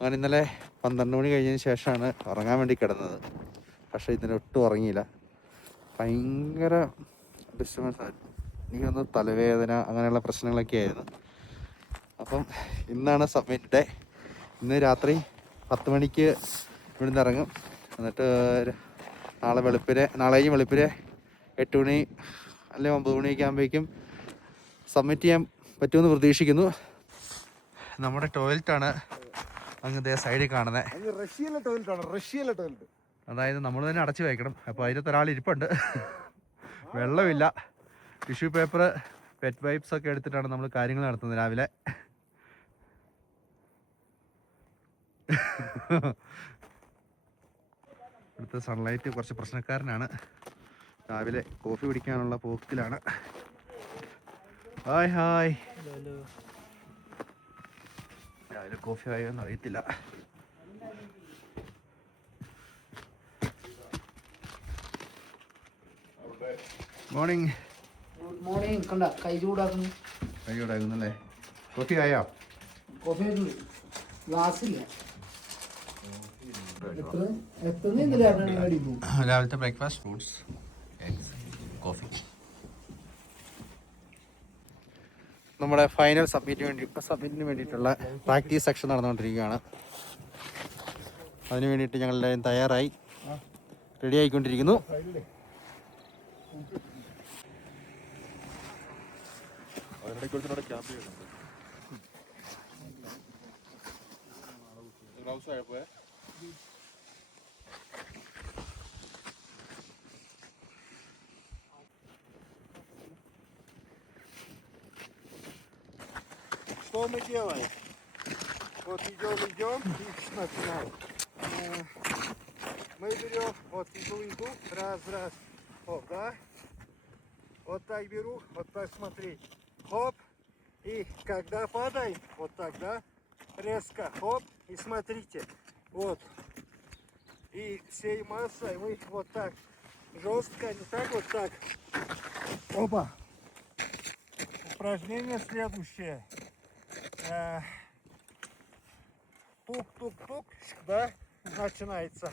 അങ്ങനെ ഇന്നലെ 12 മണി കഴിഞ്ഞതിന് ശേഷമാണ് ഉറങ്ങാൻ വേണ്ടി കിടന്നത്. പക്ഷേ ഇന്നലെ ഒട്ടും ഉറങ്ങിയില്ല. ഭയങ്കര ഡിസ്റ്റർബൻസ് ആയിരുന്നു. എനിക്കൊന്ന് തലവേദന അങ്ങനെയുള്ള പ്രശ്നങ്ങളൊക്കെ ആയിരുന്നു. അപ്പം ഇന്നാണ് സബ്മിറ്റ് ഡേ. ഇന്ന് രാത്രി 10 മണിക്ക് ഇവിടുന്ന് ഇറങ്ങും. എന്നിട്ട് നാളെ കഴിഞ്ഞ് വെളുപ്പിനെ 8 മണി അല്ലെങ്കിൽ 9 മണിയൊക്കെ ആകുമ്പോഴേക്കും സബ്മിറ്റ് ചെയ്യാൻ പറ്റുമെന്ന് പ്രതീക്ഷിക്കുന്നു. നമ്മുടെ ടോയ്ലറ്റാണ് അങ്ങ് സൈഡിൽ കാണുന്നത്. അതായത് നമ്മൾ തന്നെ അടച്ചു വയ്ക്കണം. അപ്പോൾ അതിനകത്ത് ഒരാൾ ഇരിപ്പുണ്ട്. വെള്ളമില്ല. ടിഷ്യൂ പേപ്പർ, പെറ്റ് വൈപ്സ് ഒക്കെ എടുത്തിട്ടാണ് നമ്മൾ കാര്യങ്ങൾ നടത്തുന്നത് രാവിലെ. ഇവിടുത്തെ സൺലൈറ്റ് കുറച്ച് പ്രശ്നക്കാരനാണ്. രാവിലെ കോഫി കുടിക്കാനുള്ള പോക്കിലാണ്. Hi hi. രാവിലെ കോഫി ആയോന്ന് അറിയത്തില്ല. മോർണിംഗ്. Good morning. കണ്ട കൈ ചൂടാക്കുന്നല്ലേ? കോഫി ആയോ? കോഫി ഗ്ലാസ്സില്ല. രാവിലത്തെ ബ്രേക്ക്ഫാസ്റ്റ്, ഫ്രൂട്ട്സ്, എഗ്സ്, കോഫി. നമ്മുടെ ഫൈനൽ സബ്മിറ്റിന് വേണ്ടിയിട്ടുള്ള പ്രാക്ടീസ് സെക്ഷൻ നടന്നുകൊണ്ടിരിക്കുകയാണ്. അതിന് വേണ്ടിയിട്ട് ഞങ്ങളെല്ലാവരും തയ്യാറായി റെഡി ആയിക്കൊണ്ടിരിക്കുന്നു. Что мы делаем? Вот идем и начинаем. Мы берем вот иглу, раз, хоп, да? Вот так беру, вот так смотри, хоп, и когда падаем, вот так, да, резко, хоп, и смотрите, вот. И всей массой мы вот так, жестко, не так, вот так. Опа. Упражнение следующее. Тук-тук-тук, да, начинается.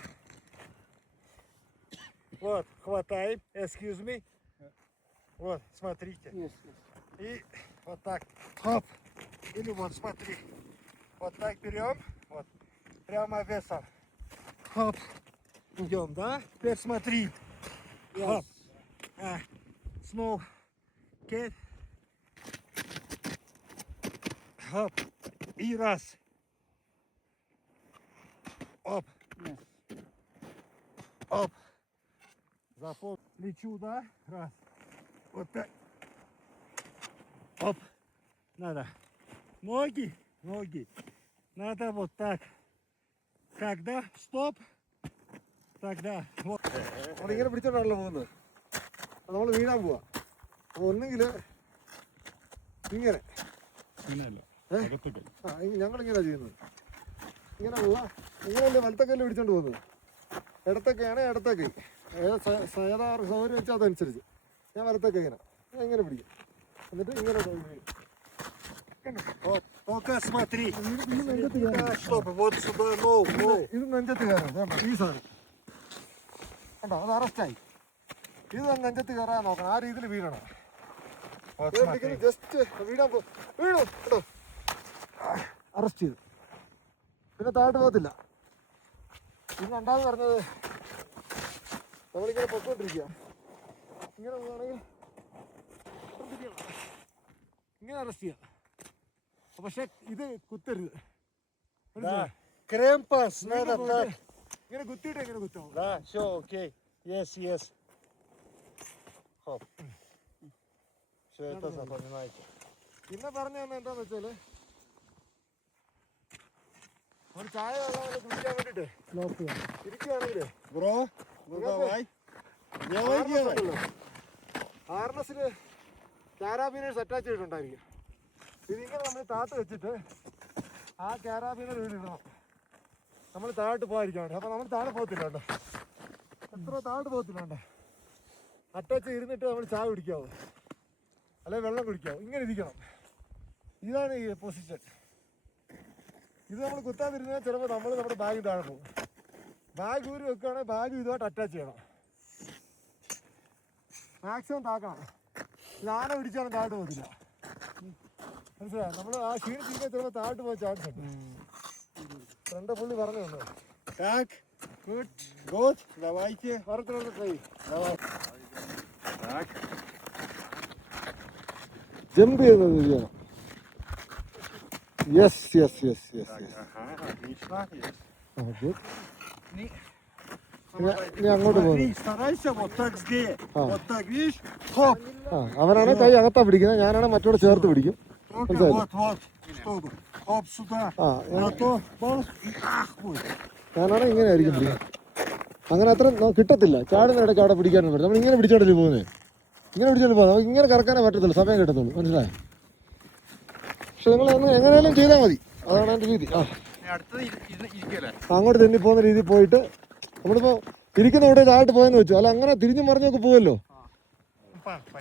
Вот, хватаем, excuse me. Вот, смотрите. И вот так, хоп. Или вот, смотри. Вот так берем, вот, прямо весом. Хоп. Идем, да? Теперь смотри. Хоп. Small cat. Хоп. И раз. Оп. Оп. Запомни. Лечу, да? Раз. Вот так. Оп. Надо. Ноги. Надо вот так. Когда стоп, тогда вот. നമ്മളിങ്ങനെ പിടിച്ചോണ്ടാണല്ലോ പോകുന്നത്. നമ്മൾ വീഴാൻ പോവാ. ഒന്നെങ്കിൽ ഇങ്ങനെ ഞങ്ങളിങ്ങനെ ചെയ്യുന്നത്. ഇങ്ങനെയല്ലേ വലത്തൊക്കെയല്ലേ പിടിച്ചോണ്ട് പോകുന്നത്. ഇടത്തൊക്കെയാണ് ഇടത്തേക്ക്. സാധാരണ സൗകര്യം വെച്ചാൽ അതനുസരിച്ച് ഞാൻ വലത്തൊക്കെ ഇങ്ങനെ ഇങ്ങനെ പിടിക്കും. എന്നിട്ട് ഇങ്ങനെ ഇത് നെഞ്ചത്ത് കയറാം. ഈ സാധനം കണ്ടോ, അത് അറസ്റ്റായി. ഇത് നെഞ്ചത്ത് കയറാൻ നോക്കണം. ആ രീതിയിൽ വീഴണം. ജസ്റ്റ് വീണു കേട്ടോ. അറസ്റ്റ് ചെയ്തു. പിന്നെ താഴോട്ട് പോകത്തില്ല. ഇത് രണ്ടാമത് പറഞ്ഞത് നമ്മളിങ്ങനെ പൊക്കോണ്ടിരിക്കുക. ഇങ്ങനെ പോവുകയാണെങ്കിൽ ഇങ്ങനെ അറസ്റ്റ് ചെയ്യാം. പക്ഷെ ഇത് കുത്തരുത്. ഇങ്ങനെ കുത്തിയിട്ട് എങ്ങനെ കുത്താവും? പിന്നെ പറഞ്ഞു തന്നെ എന്താന്ന് വെച്ചാല് ഒരു ചായ വെള്ളം കുടിക്കാൻ വേണ്ടിട്ട് ഇരിക്കുകയാണെങ്കിലേ ഹാർനസില് കാരാബീനേഴ്സ് അറ്റാച്ച് ചെയ്തിട്ടുണ്ടായിരിക്കും. ഇതിങ്ങനെ നമ്മൾ താത്ത് വെച്ചിട്ട് ആ കാരാബീനർ വീണിടണം. നമ്മൾ താഴോട്ട് പോകാതിരിക്കാൻ. അപ്പം നമ്മൾ താഴെ പോകത്തില്ല കേട്ടോ. എത്ര താഴോട്ട് പോകത്തില്ല കേട്ടോ. അറ്റാച്ച് ഇരുന്നിട്ട് നമ്മൾ ചായ കുടിക്കാവോ അല്ലെങ്കിൽ വെള്ളം കുടിക്കാവോ. ഇങ്ങനെ ഇരിക്കണം. ഇതാണ് ഈ പൊസിഷൻ. ഇത് നമ്മൾ കുത്താതിരുന്നാൽ ചിലപ്പോൾ നമ്മൾ നമ്മുടെ ബാഗ് താഴെ പോകും. ബാഗ് ഊരി വെക്കുകയാണെങ്കിൽ ബാഗ് ഇതുമായിട്ട് അറ്റാച്ച് ചെയ്യണം. മാക്സിമം താക്കണം. ഇത് ആന പിടിച്ചാലും താഴോട്ട് പോകത്തില്ല. മനസ്സിലായോ? നമ്മൾ ആ ക്ഷീണിച്ചിരിക്കാൻ ചിലപ്പോൾ താഴോട്ട് പോയി ചാൻസ് ഉണ്ട്. ഫ്രണ്ട് പുള്ളി പറഞ്ഞു തന്നു. Так, good, good, давайте. Ворота play. Давай. Так. ജമ്പ് ചെയ്യുന്നത് ചെയ്യണം. യെസ് യെസ് യെസ് യെസ് ഇനി അങ്ങോട്ട് പോകുന്നു. അവനാണ് കൈ അകത്താ പിടിക്കുന്നത്, ഞാനാണ് മറ്റോടെ ചേർത്ത് പിടിക്കും. ഞാനാണ് ഇങ്ങനെ ആയിരിക്കും പിടിക്കുന്നത്. അങ്ങനെ അത്ര കിട്ടത്തില്ല. ചാടുന്നിടയ്ക്ക് അവിടെ പിടിക്കാനും പറ്റും. നമ്മൾ ഇങ്ങനെ പിടിച്ചോണ്ടല്ലേ പോകുന്നത്. ഇങ്ങനെ പിടിച്ചോണ്ട് പോകുന്നത് നമുക്ക് ഇങ്ങനെ കറക്കാനേ പറ്റത്തില്ല, സമയം കിട്ടത്തുള്ളൂ. മനസ്സിലായി? പക്ഷെ നിങ്ങൾ എങ്ങനെയാലും ചെയ്താൽ മതി. അതാണ് എൻ്റെ രീതി. അങ്ങോട്ട് തെന്നി പോകുന്ന രീതിയിൽ പോയിട്ട് നമ്മളിപ്പോൾ ഇരിക്കുന്ന ഇവിടെ താഴോട്ട് പോയെന്ന് വെച്ചു, അല്ല അങ്ങനെ തിരിഞ്ഞു മറിഞ്ഞൊക്കെ പോവല്ലോ.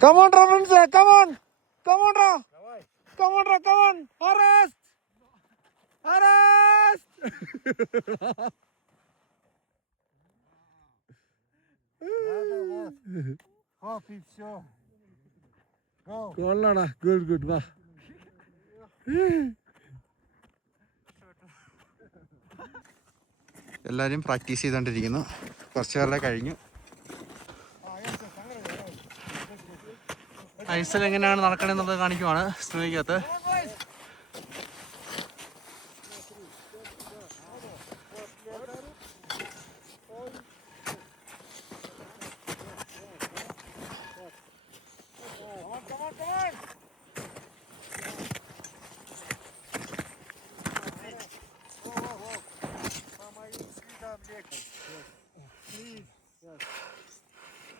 Come on row friends, come on come on row, come on row, come on. Arrest arrest. കൊള്ളാടാ. Good good. വാ. എല്ലാവരും പ്രാക്ടീസ് ചെയ്തുകൊണ്ടിരിക്കുന്നു. കുറച്ച് പേരുടെ കഴിഞ്ഞു. ഐസിൽ എങ്ങനെയാണ് നടക്കണമെന്നുള്ളത് കാണിക്കുവാണ് സ്നോയ്ക്കകത്ത്.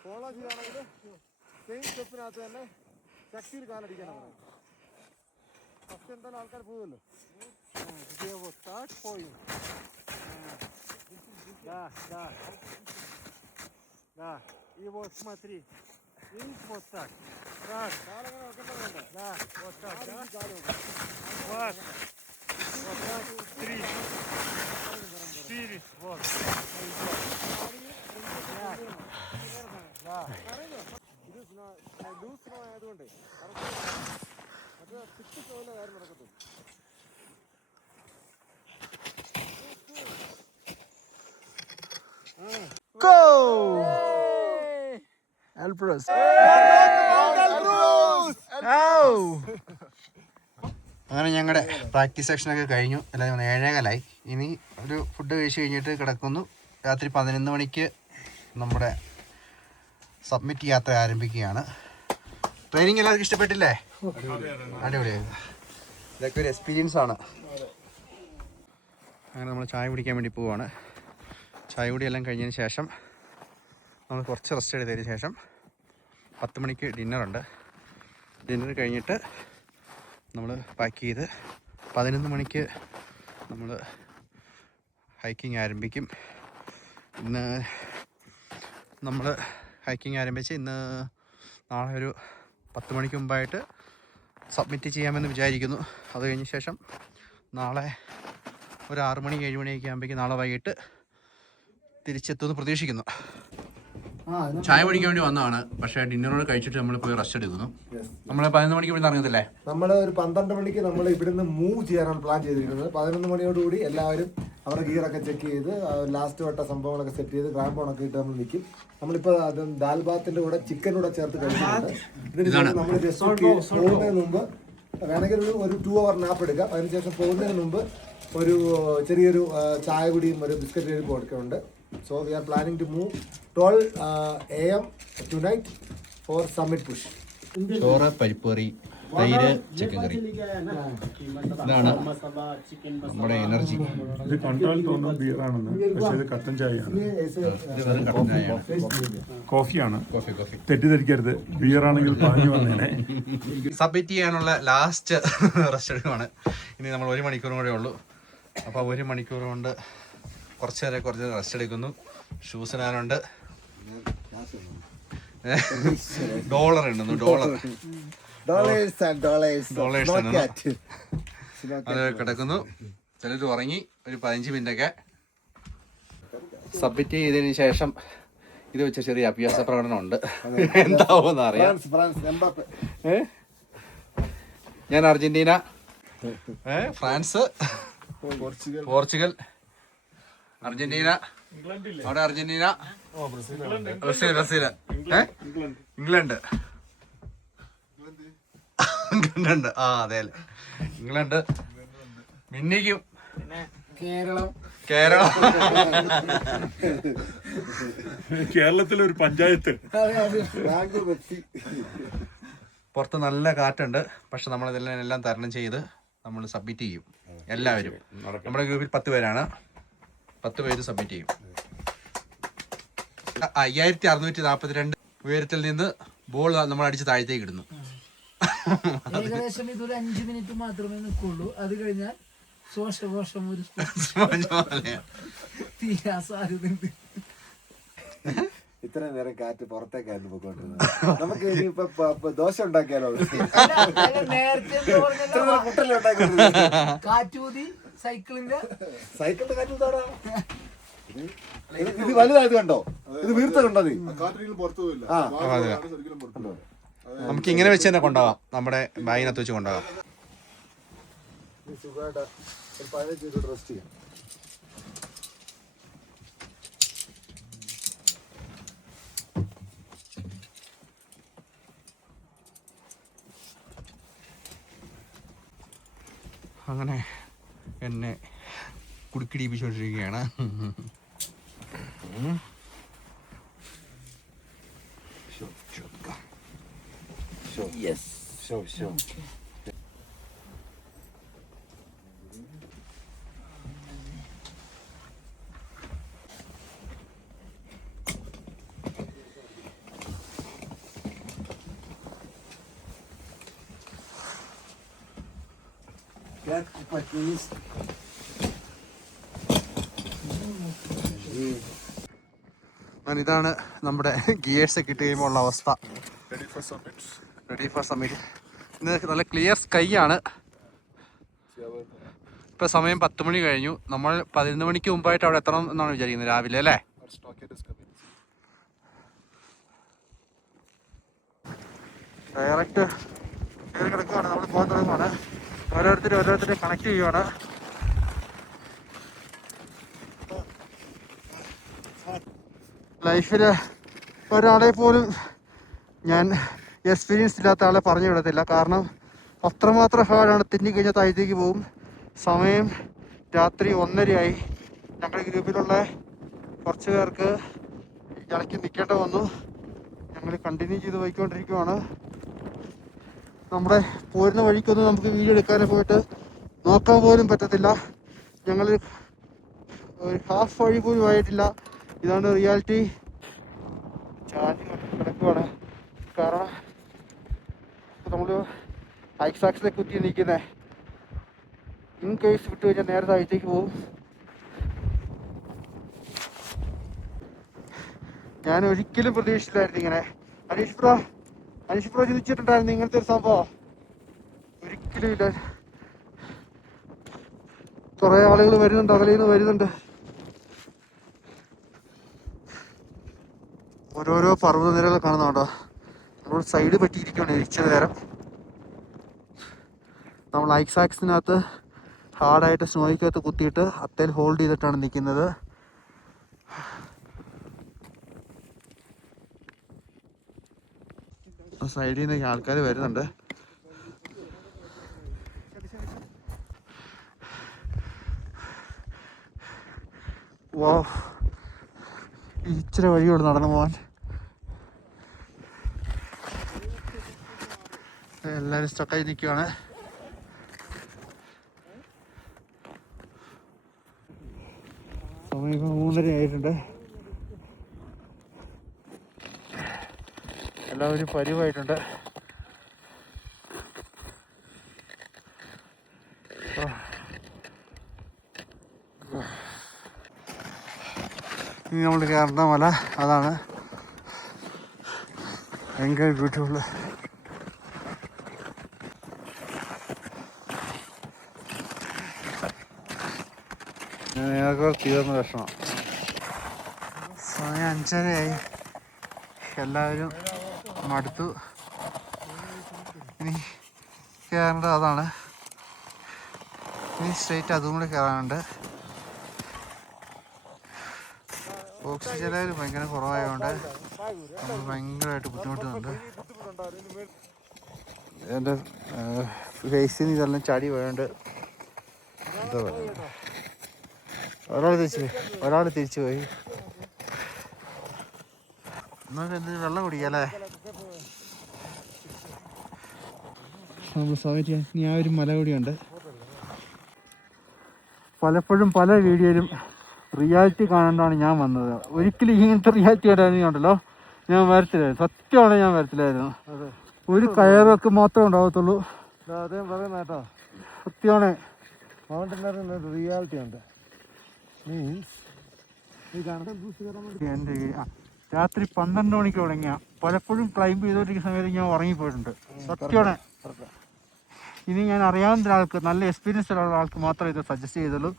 ഫോളോ ചെയ്യുകയാണെങ്കിൽ സെയിം സ്റ്റെപ്പിനകത്ത് തന്നെ ശക്തിയിൽ കാലടിക്കാനാണ് പറയുന്നത്. ഫസ്റ്റ് എന്തായാലും ആൾക്കാർ പോകുമല്ലോ. പോയി и вот смотри, видишь, вот так. Раз, да, вот так, да. Вот, вот так, 3, 4, вот. Да. ഇത് ലൂസ് ആയതുകൊണ്ട് അത് ഫിക്സ് പോലെ കാര്യം നടക്കത്തുള്ളൂ. Go! Elbrus. അങ്ങനെ ഞങ്ങളുടെ പ്രാക്ടീസ് സെക്ഷനൊക്കെ കഴിഞ്ഞു. എല്ലാവരും 7:15 ഇനി ഒരു ഫുഡ് കഴിച്ച് കഴിഞ്ഞിട്ട് കിടക്കുന്നു. രാത്രി 11 മണിക്ക് നമ്മുടെ സബ്മിറ്റ് യാത്ര ആരംഭിക്കുകയാണ്. ട്രെയിനിങ് എല്ലാവർക്കും ഇഷ്ടപ്പെട്ടില്ലേ? അടിപൊളിയായിരുന്നു. ഇതൊക്കെ ഒരു എക്സ്പീരിയൻസ് ആണ്. അങ്ങനെ നമ്മൾ ചായ കുടിക്കാൻ വേണ്ടി പോവുകയാണ്. ചായ കുടിയെല്ലാം കഴിഞ്ഞതിന് ശേഷം നമ്മൾ കുറച്ച് റെസ്റ്റ് എടുത്തതിന് ശേഷം 10 മണിക്ക് ഡിന്നറുണ്ട്. ഡിന്നർ കഴിഞ്ഞിട്ട് നമ്മൾ പാക്ക് ചെയ്ത് 11 മണിക്ക് നമ്മൾ ഹൈക്കിങ് ആരംഭിക്കും. ഇന്ന് നമ്മൾ ഹൈക്കിങ് ആരംഭിച്ച് നാളെ ഒരു 10 മണിക്ക് മുമ്പായിട്ട് സബ്മിറ്റ് ചെയ്യാമെന്ന് വിചാരിക്കുന്നു. അത് കഴിഞ്ഞ ശേഷം നാളെ ഒരു 6 മണി 7 മണിയൊക്കെ ആകുമ്പോഴേക്കും നാളെ വൈകിട്ട് തിരിച്ചെത്തുമെന്ന് പ്രതീക്ഷിക്കുന്നു. ചായ കുടിക്കാൻ വേണ്ടി വന്നതാണ്. പക്ഷേ ഡിന്നറോട് കഴിച്ചിട്ട് നമ്മൾ പോയി റെസ്റ്റ് എടുക്കുന്നു. നമ്മൾ 11 മണിക്ക് വേണ്ടി ഇറങ്ങത്തില്ലേ? നമ്മൾ ഒരു 12 മണിക്ക് നമ്മൾ ഇവിടുന്ന് മൂവ് ചെയ്യാനാണ് പ്ലാൻ ചെയ്തിരിക്കുന്നത്. 11 മണിയോടുകൂടി എല്ലാവരും അവരുടെ ഗിയറൊക്കെ ചെക്ക് ചെയ്ത് ലാസ്റ്റ് വട്ട സംഭവങ്ങളൊക്കെ സെറ്റ് ചെയ്ത് ക്രാമ്പോണൊക്കെ ഇട്ട് നമ്മൾ നിൽക്കും. നമ്മളിപ്പോൾ അത് ദാൽബാത്തിന്റെ കൂടെ ചിക്കനും കൂടെ ചേർത്ത് കഴിക്കുന്നുണ്ട്. ഇതിന് ശേഷം നമ്മൾ ജസ്റ്റ് പോകുന്നതിന് മുമ്പ് വേണമെങ്കിൽ ഒരു 2 hour നാപ്പ് എടുക്കാം. അതിനുശേഷം പോകുന്നതിന് മുമ്പ് ഒരു ചെറിയൊരു ചായ കുടിയും ഒരു ബിസ്ക്കറ്റ് കഴിപ്പും കൊടുക്കുന്നുണ്ട്. So we are planning to move 12 AM tonight for summit push. ചോറ്, പരിപ്പ് കറി, തൈര്, ചിക്കൻ കറി. ഇതാണ് നമ്മുടെ എനർജി. ഇത് കണ്ടാൽ തോന്നും ബിയറാണെന്ന്, പക്ഷേ ഇത് കട്ടൻ ചായയാണ്, കോഫിയാണ്. തെറ്റിദ്ധരിക്കരുത്, ബിയറാണെങ്കിൽ പറഞ്ഞു വന്നേനെ. സബ്മിറ്റ് ചെയ്യാനുള്ള ലാസ്റ്റ് റെസ്റ്റ് എടുക്കുവാണ്. ഇനി നമ്മൾ 1 മണിക്കൂറും കൂടെ ഉള്ളൂ. അപ്പോൾ 1 മണിക്കൂർ കൊണ്ട് കുറച്ച് റെസ്റ്റ് എടുക്കുന്നു. ഷൂസ് ഇടാനുണ്ട്. ഡോളർ ഉണ്ടെന്നു. ഡോളേഴ്സ് അത് കിടക്കുന്നു. ചിലർ ഉറങ്ങി ഒരു 15 മിനിറ്റൊക്കെ. സബ്മിറ്റ് ചെയ്തതിന് ശേഷം ഇത് വെച്ച ചെറിയ അഭ്യാസ പ്രകടനമുണ്ട്. എന്താവുമെന്ന് അറിയാം. ഞാൻ അർജന്റീന, ഫ്രാൻസ്, പോർച്ചുഗൽ, അർജന്റീന, അവിടെ അർജന്റീന, ബ്രസീൽ, ഇംഗ്ലണ്ട്. ഇംഗ്ലണ്ട് അതെ അല്ലേ, ഇംഗ്ലണ്ട്. മിന്നിക്കും കേരളം കേരളത്തിലെ ഒരു പഞ്ചായത്ത്. പുറത്ത് നല്ല കാറ്റുണ്ട്. പക്ഷെ നമ്മളിതെല്ലാം തരണം ചെയ്ത് നമ്മൾ സബ്മിറ്റ് ചെയ്യും. എല്ലാവരും നമ്മുടെ ഗ്രൂപ്പിൽ 10 പേരാണ്. 10 പേര് സബ്മിറ്റ് ചെയ്യും. 5642 ഉയരത്തിൽ നിന്ന് ബോൾ നമ്മൾ അടിച്ച് താഴത്തേക്ക് ഇടുന്നു. ഏകദേശം ഇതൊരു 5 മിനിറ്റ് മാത്രമേ നിൽക്കുള്ളൂ. അത് കഴിഞ്ഞാൽ ശ്വാസകോശം ഒരു തീരാ സാധ്യതയുണ്ട്. ഇത്ര നേരം കാറ്റ് പുറത്തേക്കായിരുന്നു പോയിക്കൊണ്ടിരുന്നത്. നമുക്ക് ഇനിയിപ്പോ ദോശ ഉണ്ടാക്കിയാലോ? നേരത്തെ കാറ്റൂതി സൈക്കിളിന്റെ കാറ്റ് ഇത് വലുതായത് കണ്ടോ? ഇത് വീർത്ത കണ്ടോ? നമുക്ക് ഇങ്ങനെ വെച്ച് തന്നെ കൊണ്ടുപോകാം. നമ്മുടെ ബാഗിനകത്ത് വെച്ച് കൊണ്ടുപോകാം. സുഖമായിട്ട് 15 മിനിറ്റ് റെസ്റ്റ് ചെയ്യാം. അങ്ങനെ എന്നെ കുടുക്കിടിപ്പിച്ചുകൊണ്ടിരിക്കുകയാണ്. ഇതാണ് നമ്മുടെ ഗിയേഴ്സ് കിട്ടി കഴിയുമ്പോൾ ഉള്ള അവസ്ഥ. Ready for submit. ഇന്ന് നല്ല ക്ലിയർ സ്കൈ ആണ്. ഇപ്പം സമയം 10 മണി കഴിഞ്ഞു. നമ്മൾ 11 മണിക്ക് മുമ്പായിട്ട് അവിടെ എത്തണം എന്നാണ് വിചാരിക്കുന്നത്, രാവിലെ അല്ലേ? ഡയറക്റ്റ് കയറി കിടക്കുകയാണ്. നമ്മൾ പോകാൻ തുടങ്ങുകയാണ്. ഓരോരുത്തരെ കണക്ട് ചെയ്യുകയാണ്. ലൈഫിൽ ഒരാളെ പോലും ഞാൻ എക്സ്പീരിയൻസ് ഇല്ലാത്ത ആളെ പറഞ്ഞു വിടത്തില്ല. കാരണം അത്രമാത്രം ഹാർഡാണ്. തെന്നിക്കഴിഞ്ഞാൽ താഴത്തേക്ക് പോകും. സമയം രാത്രി 1:30 ഞങ്ങളുടെ ഗ്രൂപ്പിലുള്ള കുറച്ച് പേർക്ക് ഇടയ്ക്ക് നിൽക്കേണ്ട വന്നു. ഞങ്ങൾ കണ്ടിന്യൂ ചെയ്ത് പോയിക്കൊണ്ടിരിക്കുകയാണ്. നമ്മുടെ പോരുന്ന വഴിക്കൊന്നും നമുക്ക് വീഡിയോ എടുക്കാനൊക്കെ പോയിട്ട് നോക്കാൻ പോലും പറ്റത്തില്ല. ഞങ്ങൾ ഒരു ഹാഫ് വഴി പോലും ആയിട്ടില്ല. ഇതാണ് റിയാലിറ്റി. ചാർജ് കിടക്കുവാണ്. കാരണം നമ്മൾ ഐസാക്സിനെ കുത്തി നിൽക്കുന്നത്. ഇൻ കേസ് വിട്ട് കഴിഞ്ഞാൽ നേരെ താഴത്തേക്ക് പോകും. ഞാൻ ഒരിക്കലും പ്രതീക്ഷിച്ചില്ലായിരുന്നു ഇങ്ങനെ. അനീഷ് ബ്രോ ചിന്തിച്ചിട്ടുണ്ടായിരുന്നു ഇങ്ങനത്തെ ഒരു സംഭവം? ഒരിക്കലും ഇല്ല. കുറേ ആളുകൾ വരുന്നുണ്ട്, അകലിൽ നിന്ന് വരുന്നുണ്ട്. ഓരോരോ പർവ്വതനിരകൾ കാണുന്നുണ്ടോ? നമ്മൾ സൈഡ് പറ്റിയിരിക്കുകയാണ് ഇച്ചിരി നേരം. നമ്മൾ ഐസാക്സിനകത്ത് ഹാർഡായിട്ട് സ്നോയ്ക്കകത്ത് കുത്തിയിട്ട് അത്തേൽ ഹോൾഡ് ചെയ്തിട്ടാണ് നിൽക്കുന്നത്. സൈഡിൽ നിന്നൊക്കെ ആൾക്കാർ വരുന്നുണ്ട്. വാ, ഇച്ചിരി വഴിയോട് നടന്നു പോകാൻ. എല്ലാവരും സ്റ്റക്കായി നിൽക്കുകയാണ്. സമയം 3:30 ആയിട്ടുണ്ട്. എല്ലാവരും പരിവായിട്ടുണ്ട്. ഇനി നമ്മൾ കയറുന്ന മല അതാണ്. ഭയങ്കര ബ്യൂട്ടിഫുൾ. നേരത്തെ തീർന്ന വിഷമം. സമയം 5:30 എല്ലാവരും മടുത്തു. ഇനി കയറേണ്ടത് അതാണ്. ഇനി സ്ട്രേറ്റ് അതും കൂടെ കയറാനുണ്ട്. ഓക്സിജൻ ലെവൽ ഭയങ്കര കുറവായതുകൊണ്ട് നമ്മൾ ഭയങ്കരമായിട്ട് ബുദ്ധിമുട്ടുന്നുണ്ട്. എൻ്റെ ഫേസിൽ നിന്ന് ഇതെല്ലാം ചാടി പോയതുകൊണ്ട് എന്താ പറയുക, ഒരാൾ തിരിച്ചു പോയി. നമുക്ക് എന്തെങ്കിലും വെള്ളം കുടിക്കാല്ലേ? നമ്മൾ സമയത്ത് ഇനി ആ ഒരു മല കൂടിയുണ്ട്. പലപ്പോഴും പല വീഡിയോയിലും റിയാലിറ്റി കാണാണ്ടാണ് ഞാൻ വന്നത്. ഒരിക്കലും ഇങ്ങനത്തെ റിയാലിറ്റി കണ്ടായിരുന്നുണ്ടല്ലോ ഞാൻ വരത്തില്ലായിരുന്നു. സത്യമാണ്, ഞാൻ വരത്തില്ലായിരുന്നു. ഒരു കയറൊക്കെ മാത്രമേ ഉണ്ടാകത്തുള്ളൂ. അതേ പറയുന്ന കേട്ടോ, സത്യമാണ്. മൗണ്ടൻ റിയാലിറ്റി ഉണ്ട്. മീൻസ് എൻ്റെ രാത്രി 12 മണിക്ക് തുടങ്ങിയ പലപ്പോഴും ക്ലൈംബ് ചെയ്തുകൊണ്ടിരിക്കുന്ന സമയത്ത് ഞാൻ ഉറങ്ങിപ്പോയിട്ടുണ്ട്. സത്യമാണ്. ഇനി ഞാൻ അറിയാവുന്ന ഒരാൾക്ക്, നല്ല എക്സ്പീരിയൻസ് ഉള്ള ആൾക്ക് മാത്രമേ ഇത് സജസ്റ്റ് ചെയ്തുള്ളൂ.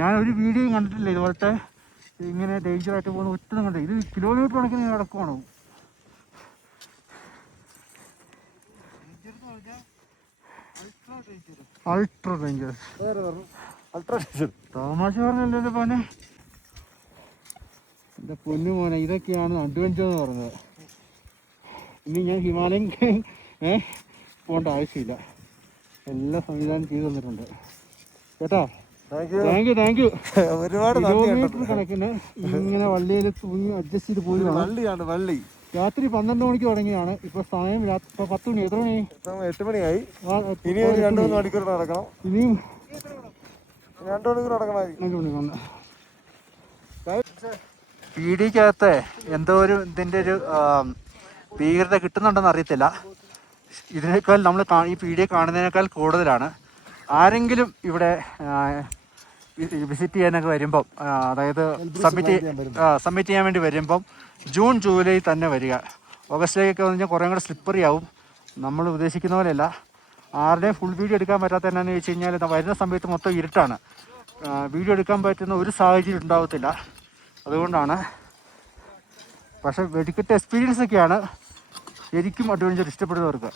ഞാൻ ഒരു വീഡിയോയും കണ്ടിട്ടില്ല ഇതുപോലത്തെ ഇങ്ങനെ ഡേഞ്ചറായിട്ട് പോകുന്ന ഒറ്റ കണ്ടു. ഇത് കിലോമീറ്റർ കണക്കിന് നടക്കുവാണോ? Ultra dangerous. തമാശ പറഞ്ഞല്ലോ പോനെ. എൻ്റെ പൊന്നു മോനെ, ഇതൊക്കെയാണ് അഡ്വഞ്ചർ എന്ന് പറഞ്ഞത്. ഇനി ഞാൻ ഹിമാലയൻ പോകേണ്ട ആവശ്യമില്ല. എല്ലാ സംവിധാനം ചെയ്തു തന്നിട്ടുണ്ട് കേട്ടോ. Thank you. ഒരുപാട് കിലോമീറ്റർ കണക്കിന് ഇങ്ങനെ വള്ളിയിൽ തൂങ്ങി അഡ്ജസ്റ്റ് ചെയ്ത് പോയി. വള്ളി രാത്രി 12 മണിക്ക് തുടങ്ങിയാണ്. ഇപ്പൊ സമയം 10 മണി. എത്ര മണി? 8 മണിയായി. ഇനി 2-3 മണിക്കൂർ നടക്കണം. ഇനിയും 2 മണിക്കൂർ നടക്കണം. പീഡിക്കകത്ത് എന്തോ ഒരു ഇതിൻ്റെ ഒരു ഭീകരത കിട്ടുന്നുണ്ടെന്ന് അറിയത്തില്ല. ഇതിനേക്കാൾ നമ്മൾ ഈ പീഡിയെ കാണുന്നതിനേക്കാൾ കൂടുതലാണ്. ആരെങ്കിലും ഇവിടെ വിസിറ്റ് ചെയ്യാനൊക്കെ വരുമ്പം, അതായത് സബ്മിറ്റ് ചെയ്യാൻ വേണ്ടി വരുമ്പം ജൂൺ ജൂലൈ തന്നെ വരിക. ഓഗസ്റ്റിലേക്കൊക്കെ വന്നു കഴിഞ്ഞാൽ കുറേ കൂടെ സ്ലിപ്പറി ആവും. നമ്മൾ ഉദ്ദേശിക്കുന്ന പോലെയല്ല. ആരുടെയും ഫുൾ വീഡിയോ എടുക്കാൻ പറ്റാത്ത എന്നാന്ന് ചോദിച്ചു കഴിഞ്ഞാൽ വരുന്ന സമയത്ത് മൊത്തം ഇരുട്ടാണ്. വീഡിയോ എടുക്കാൻ പറ്റുന്ന ഒരു സാഹചര്യം ഉണ്ടാവത്തില്ല. അതുകൊണ്ടാണ്. പക്ഷെ വെടിക്കെട്ട് എക്സ്പീരിയൻസ് ഒക്കെയാണ് ശരിക്കും അഡ്വഞ്ചർ ഇഷ്ടപ്പെടുന്നവർക്ക്.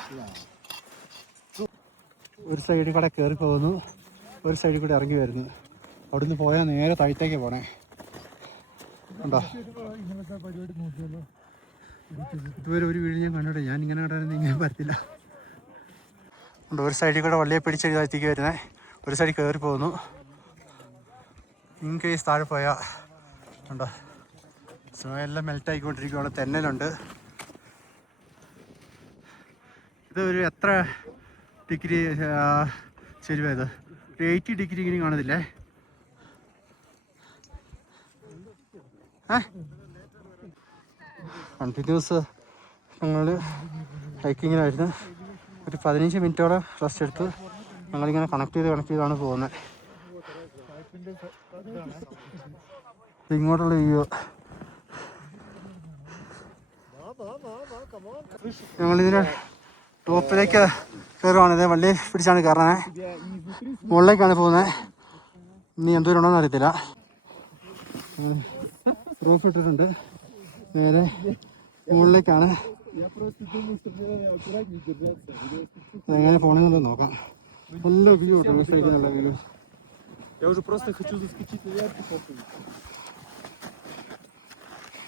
ഒരു സൈഡിൽ കൂടെ കയറി പോകുന്നു, ഒരു സൈഡിൽ കൂടെ ഇറങ്ങി വരുന്നു. അവിടുന്ന് പോയാൽ നേരെ താഴത്തേക്ക് പോണേ. ഉണ്ടോ? ഇതുവരെ ഒരു വീട് ഞാൻ കണ്ടിട്ട്, ഞാൻ ഇങ്ങനെ കണ്ടായിരുന്നു ഇങ്ങനെ പറ്റത്തില്ല. ഉണ്ട്, ഒരു സൈഡിൽ കൂടെ വള്ളിയെ പിടിച്ച് താഴത്തേക്ക് വരുന്നേ, ഒരു സൈഡിൽ കയറി പോകുന്നു. ഇൻ കേസ് താഴെ പോയാൽ ഉണ്ടോ സ്നോ എല്ലാം മെൽറ്റായിക്കൊണ്ടിരിക്കുകയാണ്. തെന്നലുണ്ട്. ഇതൊരു എത്ര ഡിഗ്രി ശരിയായത്? ഒരു 80 ഡിഗ്രി ഇങ്ങനെ കാണുന്നില്ലേ? കണ്ടിന്യൂസ് ഞങ്ങൾ ഹൈക്കിങ്ങിനായിരുന്നു. ഒരു 15 മിനിറ്റോടെ റെസ്റ്റ് എടുത്ത് ഞങ്ങളിങ്ങനെ കണക്ട് ചെയ്താണ് പോകുന്നത്. ഇങ്ങോട്ടുള്ള വ്യൂ. ഞങ്ങളിതിന് ടോപ്പിലേക്ക് കയറുവാണ്. ഇതേ വള്ളി പിടിച്ചാണ് കയറാൻ. മുകളിലേക്കാണ് പോകുന്നത്. ഇനി എന്തോരം ഉണ്ടോയെന്ന് അറിയത്തില്ല. റോപ്പ് ഇട്ടിട്ടുണ്ട്. നേരെ മുകളിലേക്കാണ്. അതെങ്ങനെ പോകണമെന്നുള്ളത് നോക്കാം. നല്ല വ്യൂ കിട്ടും സൈഡിലുള്ള വ്യൂ.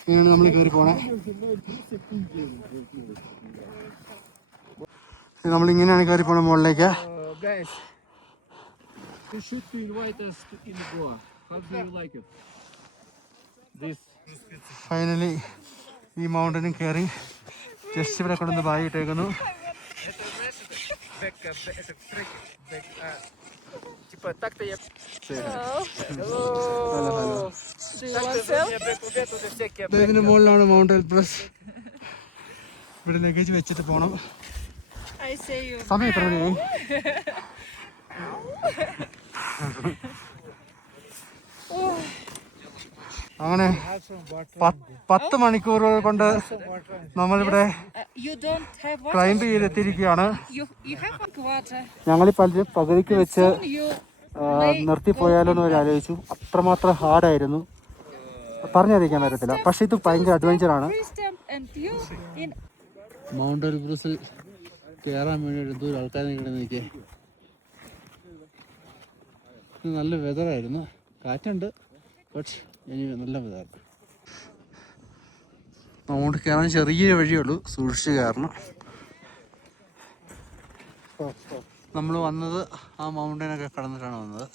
ഇങ്ങനെയാണ് നമ്മൾ കയറി പോണേ. നമ്മളിങ്ങനെയാണ് കയറി പോണേ മുകളിലേക്ക്. ഫൈനലി ഈ മൗണ്ടനും കയറി ജസ്റ്റ് ഇവിടെ കൊണ്ടുവന്ന് ബാഗ് ഇട്ടേക്കുന്നു. ഇതിന് മുകളിലാണ് മൗണ്ട് എൽബ്രസ്. ഇവിടെ ലഗേജ് വെച്ചിട്ട് പോണം. സമയം എത്ര മണിയായി? അങ്ങനെ 10 മണിക്കൂറുകൾ കൊണ്ട് നമ്മളിവിടെ ക്ലൈംബ് ചെയ്തെത്തിയിരിക്കുകയാണ്. ഞങ്ങൾ പകുതിക്ക് വെച്ച് നിർത്തിപ്പോയാലോ എന്ന് വരെ ആലോചിച്ചു. അത്രമാത്രം ഹാർഡായിരുന്നു, പറഞ്ഞറിയിക്കാൻ പറ്റത്തില്ല. പക്ഷെ ഇത് ഭയങ്കര അഡ്വഞ്ചറാണ്. മൗണ്ട് എൽബ്രൂസിൽ കയറാൻ വേണ്ടി എന്തോ ആൾക്കാർ നിൽക്കണേ. നല്ല വെതറായിരുന്നു, കാറ്റുണ്ട്, ബട്ട് ഇനി നല്ല വെതർ. അങ്ങോട്ട് കയറാൻ ചെറിയ വഴിയുള്ളൂ, സൂക്ഷിച്ച് കയറണം. നമ്മൾ വന്നത് ആ മൗണ്ടനൊക്കെ കടന്നിട്ടാണ് വന്നത്.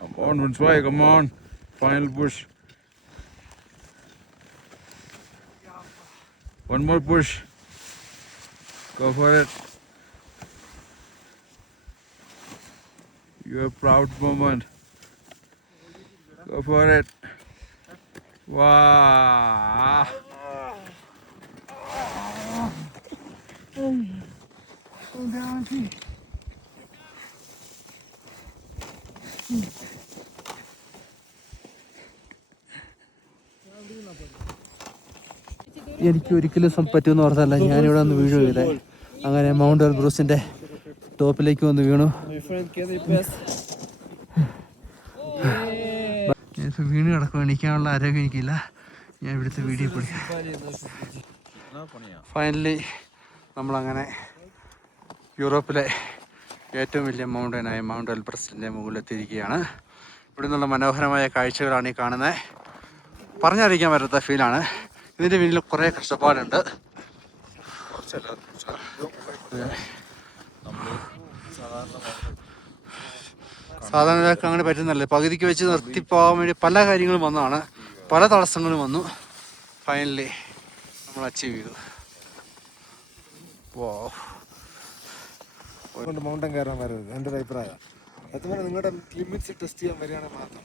Come on, Winsway, come on. Final push. One more push. Go for it. Your proud moment. Go for it. Wow. എനിക്ക് ഒരിക്കലും പറ്റുമെന്ന് ഓർത്തല്ല ഞാനിവിടെ വന്ന് വീഴു ചെയ്തേ. അങ്ങനെ മൗണ്ട് എൽബ്രൂസിന്റെ ടോപ്പിലേക്ക് വന്ന് വീണു. വീണ് കിടക്കും, എണീക്കാനുള്ള ആരോഗ്യം എനിക്കില്ല. ഞാൻ ഇവിടുത്തെ വീഡിയോ പിടിക്കാം. ഫൈനലി നമ്മളങ്ങനെ യൂറോപ്പിലെ ഏറ്റവും വലിയ മൗണ്ടനായ മൗണ്ട് എൽബ്രസിൻ്റെ മുകളിലെത്തിയിരിക്കുകയാണ്. ഇവിടെ നിന്നുള്ള മനോഹരമായ കാഴ്ചകളാണ് ഈ കാണുന്നത്. പറഞ്ഞറിയിക്കാൻ പറ്റാത്ത ഫീലാണ്. ഇതിൻ്റെ പിന്നിൽ കുറേ കഷ്ടപ്പാടുണ്ട്. സാധാരണ ഒരാൾക്ക് അങ്ങനെ പറ്റുന്നല്ലേ, പകുതിക്ക് വെച്ച് നിർത്തിപ്പോകാൻ വേണ്ടി പല കാര്യങ്ങളും വന്നതാണ്, പല തടസ്സങ്ങളും വന്നു. ഫൈനലി നമ്മൾ അച്ചീവ് ചെയ്തു. കൊണ്ട് മൗണ്ടൻ കയറാൻ വരരുത്, എൻ്റെ ഒരു അഭിപ്രായം. അതുപോലെ നിങ്ങളുടെ ലിമിറ്റ്സ് ടെസ്റ്റ് ചെയ്യാൻ വരികയാണെങ്കിൽ മാത്രം.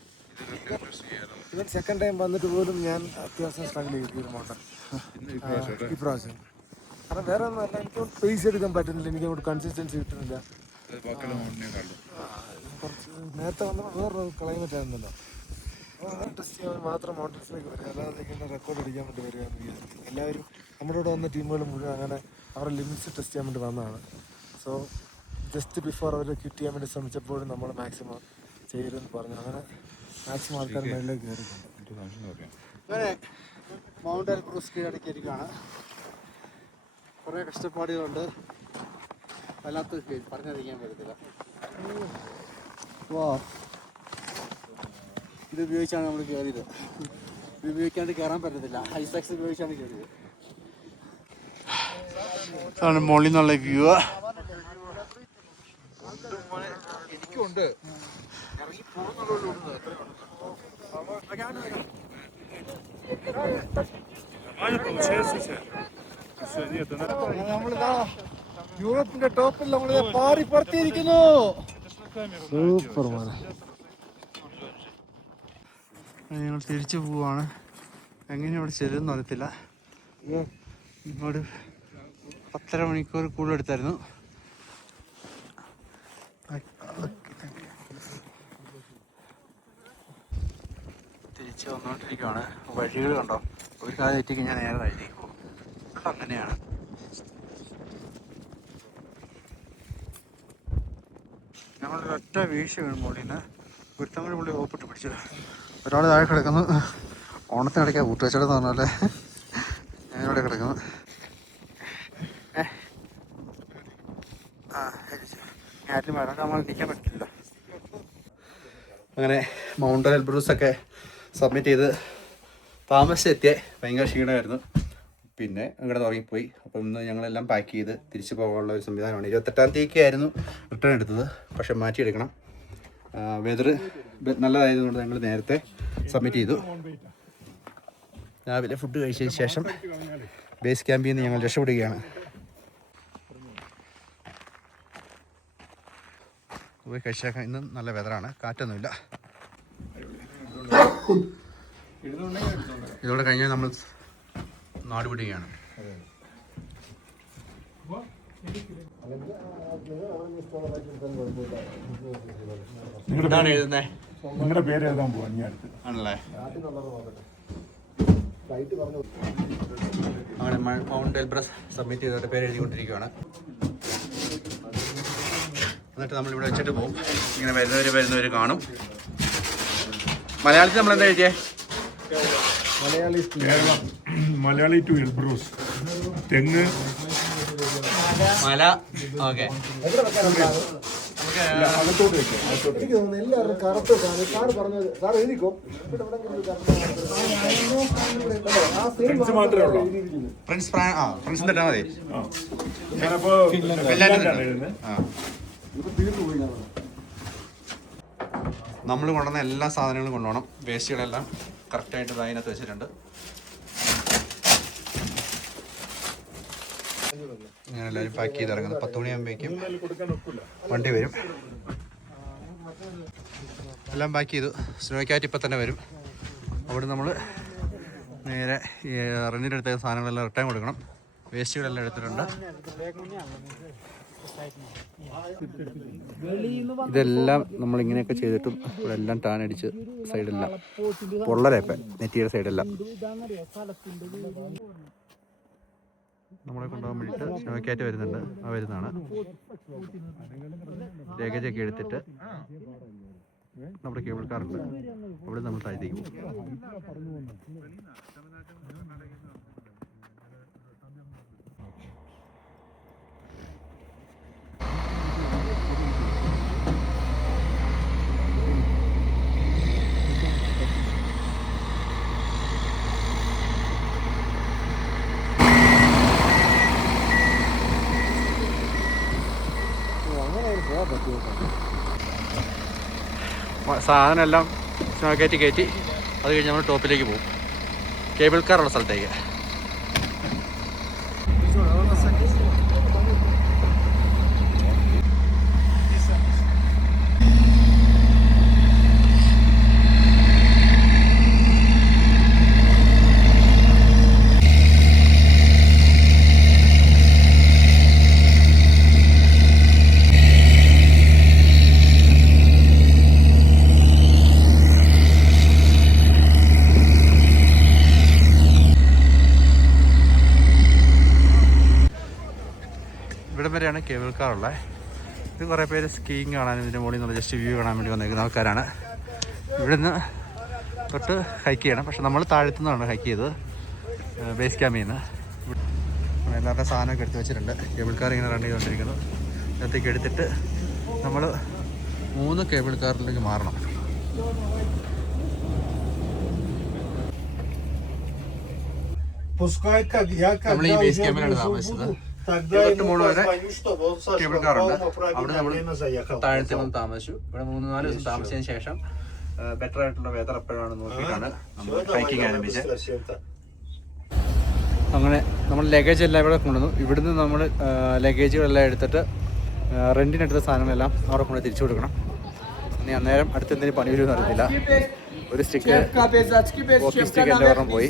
ഇവൻ സെക്കൻഡ് ടൈം വന്നിട്ട് പോലും ഞാൻ അത്യാവശ്യം സ്ട്രഗിൾ ചെയ്തു ഈ മൗണ്ടൻ ഇപ്രാവശ്യം. കാരണം വേറെ ഒന്നും അല്ല, എനിക്ക് പേസ് എടുക്കാൻ പറ്റുന്നില്ല, എനിക്ക് അങ്ങോട്ട് കൺസിസ്റ്റൻസി കിട്ടുന്നില്ല. കുറച്ച് നേരത്തെ വന്നപ്പോൾ വേറൊരു ക്ലൈമറ്റ് ആയിരുന്നല്ലോ, അങ്ങനെ ടെസ്റ്റ് ചെയ്യാൻ മാത്രം മൗണ്ടൻസിലേക്ക് വരിക, അല്ലാതെ ഇങ്ങനെ റെക്കോർഡ് അടിക്കാൻ വേണ്ടി വരിക എന്ന് വിചാരിക്കും. എല്ലാവരും നമ്മുടെ ഇവിടെ വന്ന ടീമുകൾ മുഴുവൻ അങ്ങനെ അവരുടെ ലിമിറ്റ്സ് ടെസ്റ്റ് ചെയ്യാൻ വേണ്ടി വന്നതാണ്. സോ ജസ്റ്റ് ബിഫോർ അവർ ക്വിറ്റ് ചെയ്യാൻ വേണ്ടി ശ്രമിച്ചപ്പോഴും നമ്മൾ മാക്സിമം ചെയ്യരുതെന്ന് പറഞ്ഞു. അങ്ങനെ മാക്സിമം ആൾക്കാർ മേളിലേക്ക് കയറിയിട്ടുണ്ട്. അങ്ങനെ മൗണ്ട് എൽബ്രൂസ് കീഴടക്കിയിരിക്കുകയാണ്. കുറേ കഷ്ടപ്പാടുകളുണ്ട്, വല്ലാത്ത പറഞ്ഞറിയിക്കാൻ പറ്റത്തില്ല. ഇത് ഉപയോഗിച്ചാണ് നമ്മൾ കയറിയത്. ഇത് ഉപയോഗിക്കാണ്ട് കയറാൻ പറ്റത്തില്ല, ഐസാക്സ് ഉപയോഗിച്ചാണ് കയറിയത്. അതാണ് മുകളിൽ നിന്നുള്ള വ്യൂ. എനിക്കുണ്ട് നമ്മളിതാ യൂറോപ്പിന്റെ ടോപ്പിൽ നമ്മളിതാ പാറി പറത്തിയിരിക്കുന്നു. സൂപ്പർ മാണ്. ഞങ്ങൾ തിരിച്ചു പോവാണ്. എങ്ങനെ ഇവിടെ ചെല്ലുമെന്ന് അറിയത്തില്ല. ഇങ്ങോട്ട് 10.5 മണിക്കൂർ കൂടുതൽ എടുത്തായിരുന്നു. തിരിച്ച് വന്നുകൊണ്ടിരിക്കുകയാണ്. വഴികൾ കണ്ടോ, ഒരു കാലം തെറ്റിക്ക് ഞാൻ നേരെ താഴേക്ക് പോകും. അങ്ങനെയാണ്. ഞങ്ങളൊരൊറ്റ വീഴ്ച വീണ് മുകളിൽ നിന്ന് ഗുരുത്തമ്മയുടെ പുള്ളി ഓപ്പിട്ട് പിടിച്ചു. ഒരാൾ താഴെ കിടക്കുന്നു. ഓണത്തിനിടയ്ക്കാണ് കൂട്ടുവച്ചടം എന്ന് പറഞ്ഞാലേ ഞാനിവിടെ കിടക്കുന്നു. ആരും വരാൻ നമ്മൾ നിൽക്കാൻ പറ്റില്ല. അങ്ങനെ മൗണ്ട് എൽബ്രൂസൊക്കെ സബ്മിറ്റ് ചെയ്ത് താമസിച്ചെത്തിയ ഭയങ്കര ക്ഷീണമായിരുന്നു. പിന്നെ അങ്ങോട്ട് തുടങ്ങിപ്പോയി. അപ്പം ഇന്ന് ഞങ്ങളെല്ലാം പാക്ക് ചെയ്ത് തിരിച്ചു പോകാനുള്ള ഒരു സംവിധാനമാണ്. 28-ാം തീയതിക്ക് ആയിരുന്നു റിട്ടേൺ എടുത്തത്, പക്ഷെ മാറ്റിയെടുക്കണം. വെതർ നല്ലതായതുകൊണ്ട് ഞങ്ങൾ നേരത്തെ സബ്മിറ്റ് ചെയ്തു. രാവിലെ ഫുഡ് കഴിച്ചതിന് ശേഷം ബേസ് ക്യാമ്പിൽ നിന്ന് ഞങ്ങൾ രക്ഷപ്പെടുകയാണ്. പോയി കഴിച്ചേക്കാം. ഇന്ന് നല്ല വെതറാണ്, കാറ്റൊന്നുമില്ല. ഇതോടെ കഴിഞ്ഞാൽ നമ്മൾ നാട് വിടുകയാണ്. നിങ്ങളുടെ പേര് എഴുതാൻ പോവാ. ആണല്ലേ, അങ്ങനെ മൗണ്ട് എൽബ്രസ് സബ്മിറ്റ് ചെയ്തിട്ട് പേര് എഴുതിക്കൊണ്ടിരിക്കുകയാണ്. എന്നിട്ട് നമ്മളിവിടെ വെച്ചിട്ട് പോകും. ഇങ്ങനെ വരുന്നവർ കാണും. മലയാളത്തിൽ നമ്മൾ എന്താ എഴുതിയേ? മലയാളി ടു എൽബ്രൂസ് തെങ്ങ് മല. ഓക്കെ, അകത്തോട്ട് വെക്കാം. എനിക്ക് തോന്നുന്നു എല്ലാവരും കറുത്ത് സാറ് പറഞ്ഞത് സാർ എഴുതിക്കോ. ഫ്രണ്ട്സ് മാത്രമേ ഉള്ളൂ. ഫ്രണ്ട്സിന്റെ ഇട്ടാൽ മതി. ഞാനപ്പോ ഫിൻലാൻഡിലാണ് എഴുതുന്നത്. നമ്മൾ കൊണ്ടുവന്ന എല്ലാ സാധനങ്ങളും കൊണ്ടുപോകണം. വേസ്റ്റുകളെല്ലാം കറക്റ്റായിട്ട് അതിനകത്ത് വെച്ചിട്ടുണ്ട്. ഇങ്ങനെ എല്ലാവരും പാക്ക് ചെയ്ത് ഇറങ്ങുന്നത്. 10 മണിയാകുമ്പോഴേക്കും വണ്ടി വരും. എല്ലാം പാക്ക് ചെയ്തു. സ്നോ ക്യാറ്റ് ഇപ്പം തന്നെ വരും. അവിടെ നമ്മൾ നേരെ റെന്റിൻ്റെ അടുത്ത സാധനങ്ങളെല്ലാം റിട്ടേൺ കൊടുക്കണം. വേസ്റ്റുകളെല്ലാം എടുത്തിട്ടുണ്ട്. ഇതെല്ലാം നമ്മളിങ്ങനെയൊക്കെ ചെയ്തിട്ടും ഇവിടെ എല്ലാം ടാനടിച്ച് സൈഡെല്ലാം പൊള്ളരപ്പം നെറ്റിയുടെ സൈഡെല്ലാം നമ്മളെ കൊണ്ടുപോകാൻ വേണ്ടിയിട്ട് സ്നോ ക്യാറ്റ് വരുന്നുണ്ട്. ആ വരുന്നതാണ്. ലഗേജൊക്കെ എടുത്തിട്ട് നമ്മുടെ കേബിൾ കാറുണ്ട്. അവിടെ നമ്മൾ താഴത്തേക്ക് പോകും. സാധനം എല്ലാം സ്നോ കയറ്റി അത് കഴിഞ്ഞ് നമ്മൾ ടോപ്പിലേക്ക് പോകും. കേബിൾ കാറുള്ള സ്ഥലത്തേക്ക്. ഇവിടം വരെയാണ് കേബിൾ കാറുള്ളത്. ഇത് കുറേ പേര് സ്കീയിങ് കാണാൻ, ഇതിൻ്റെ മുകളിൽ നിന്നുള്ള ജസ്റ്റ് വ്യൂ കാണാൻ വേണ്ടി വന്നിരിക്കുന്ന ആൾക്കാരാണ്. ഇവിടുന്ന് തൊട്ട് ഹൈക്ക് ചെയ്യണം. പക്ഷെ നമ്മൾ താഴത്തു നിന്നാണ് ഹൈക്ക് ചെയ്തത്, ബേസ് ക്യാമ്പിൽ നിന്ന്. എല്ലാവരുടെ സാധനമൊക്കെ എടുത്ത് വെച്ചിട്ടുണ്ട്. കേബിൾ കാർ ഇങ്ങനെ റൺ ചെയ്തുകൊണ്ടിരിക്കുന്നു. ഇതിനകത്തേക്ക് എടുത്തിട്ട് നമ്മൾ 3 കേബിൾ കാറിലേക്ക് മാറണം. നമ്മൾ ഈ ബേസ് ക്യാമ്പിലാണ് താമസിച്ചത്. കേബിൾ കാറുണ്ട്. അവിടെ നമ്മൾ താഴത്തെ വന്ന് താമസിച്ചു. ഇവിടെ 3-4 ദിവസം താമസിച്ചതിന് ശേഷം ബെറ്റർ ആയിട്ടുള്ള വെതർ എപ്പോഴാണ് നോക്കിയിട്ടാണ് നമ്മൾ ഹൈക്കിങ് ആരംഭിച്ചത്. അങ്ങനെ നമ്മൾ ലഗേജ് എല്ലാം ഇവിടെ കൊണ്ടുവന്നു. ഇവിടുന്ന് നമ്മൾ ലഗേജുകളെല്ലാം എടുത്തിട്ട് റെൻറ്റിനെടുത്ത സാധനങ്ങളെല്ലാം അവിടെ കൊണ്ട് തിരിച്ചു കൊടുക്കണം. ഇനി അന്നേരം അടുത്തെന്തെങ്കിലും പണി വരുമെന്ന് അറിയത്തില്ല. ഒരു സ്റ്റിക്ക് വോക്കി സ്റ്റിക്ക് എൻ്റെ പറഞ്ഞ പോയി.